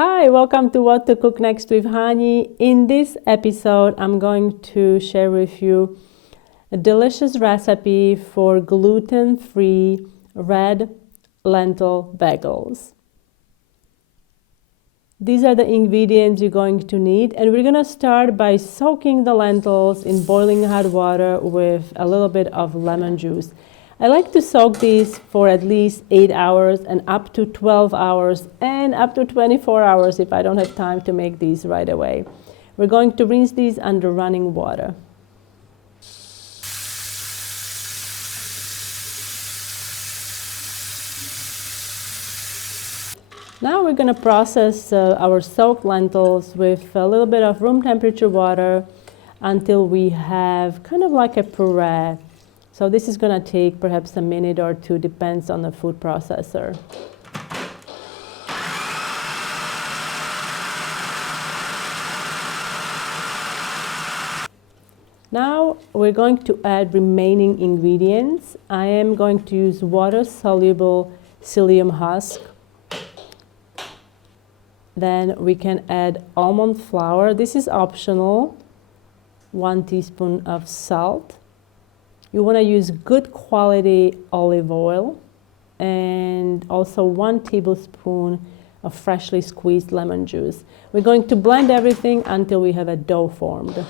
Hi, welcome to What to Cook Next with Hani. In this episode, I'm going to share with you a delicious recipe for gluten-free red lentil bagels. These are the ingredients you're going to need, and we're going to start by soaking the lentils in boiling hot water with a little bit of lemon juice. I like to soak these for at least 8 hours and up to 12 hours and up to 24 hours if I don't have time to make these right away. We're going to rinse these under running water. Now we're going to process our soaked lentils with a little bit of room temperature water until we have kind of like a puree. So this is going to take perhaps a minute or two, depends on the food processor. Now we're going to add remaining ingredients. I am going to use water-soluble psyllium husk. Then we can add almond flour. This is optional. 1 teaspoon of salt. You want to use good quality olive oil and also 1 tablespoon of freshly squeezed lemon juice. We're going to blend everything until we have a dough formed.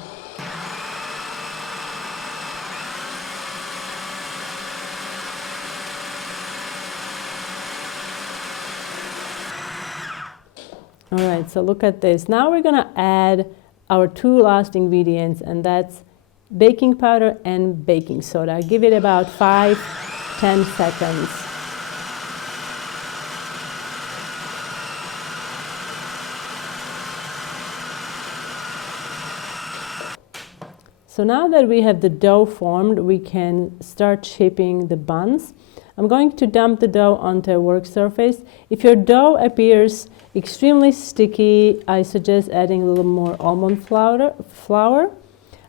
All right, so look at this. Now we're going to add our 2 last ingredients, and that's baking powder and baking soda. Give it about 5-10 seconds. So now that we have the dough formed, we can start shaping the buns. I'm going to dump the dough onto a work surface. If your dough appears extremely sticky, I suggest adding a little more almond flour.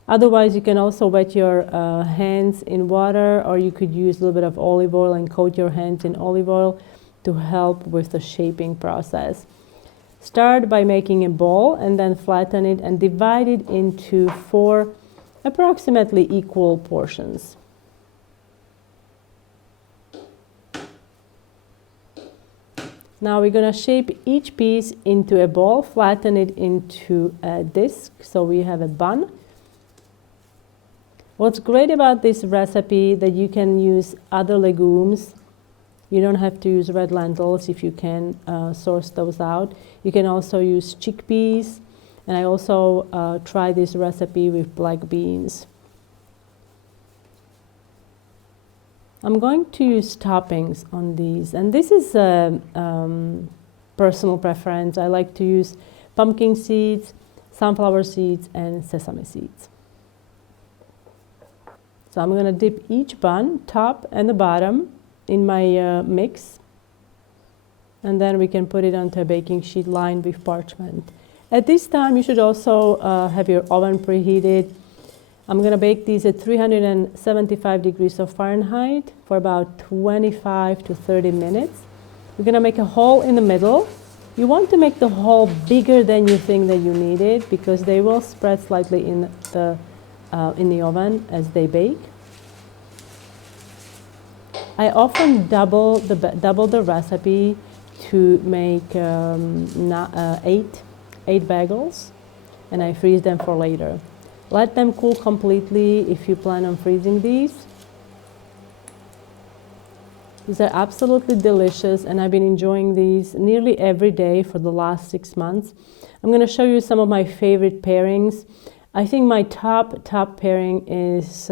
Otherwise, you can also wet your hands in water, or you could use a little bit of olive oil and coat your hands in olive oil to help with the shaping process. Start by making a ball and then flatten it and divide it into 4 approximately equal portions. Now we're going to shape each piece into a ball, flatten it into a disc so we have a bun. What's great about this recipe that you can use other legumes. You don't have to use red lentils if you can source those out. You can also use chickpeas, and I also try this recipe with black beans. I'm going to use toppings on these, and this is a personal preference. I like to use pumpkin seeds, sunflower seeds, and sesame seeds. So I'm going to dip each bun, top and the bottom, in my mix. And then we can put it onto a baking sheet lined with parchment. At this time, you should also have your oven preheated. I'm going to bake these at 375 degrees of Fahrenheit for about 25 to 30 minutes. We're going to make a hole in the middle. You want to make the hole bigger than you think that you need it, because they will spread slightly in the oven as they bake. I often double the recipe to make 8 bagels, and I freeze them for later. Let them cool completely if you plan on freezing these. These are absolutely delicious, and I've been enjoying these nearly every day for the last 6 months. I'm going to show you some of my favorite pairings. I think my top pairing is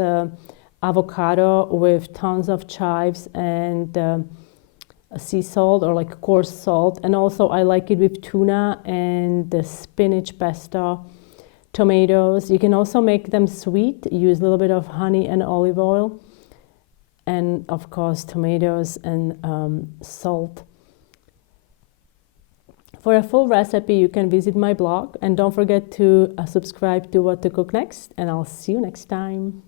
avocado with tons of chives and sea salt, or like coarse salt, and also I like it with tuna and the spinach pesto, tomatoes. You can also make them sweet, use a little bit of honey and olive oil, and of course tomatoes and salt. For a full recipe, you can visit my blog, and don't forget to subscribe to What to Cook Next, and I'll see you next time.